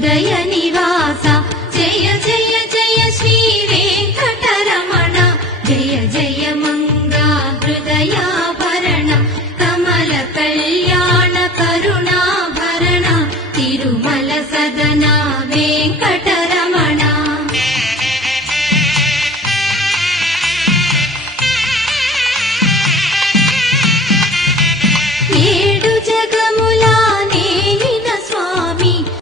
హృదయ నివాస జయ జయ జయ శ్రీ వెంకటరమణ జయ జయ మంగా హృదయాభరణ కమల కళ్యాణ కరుణాభరణ తిరుమల సదన వెంకట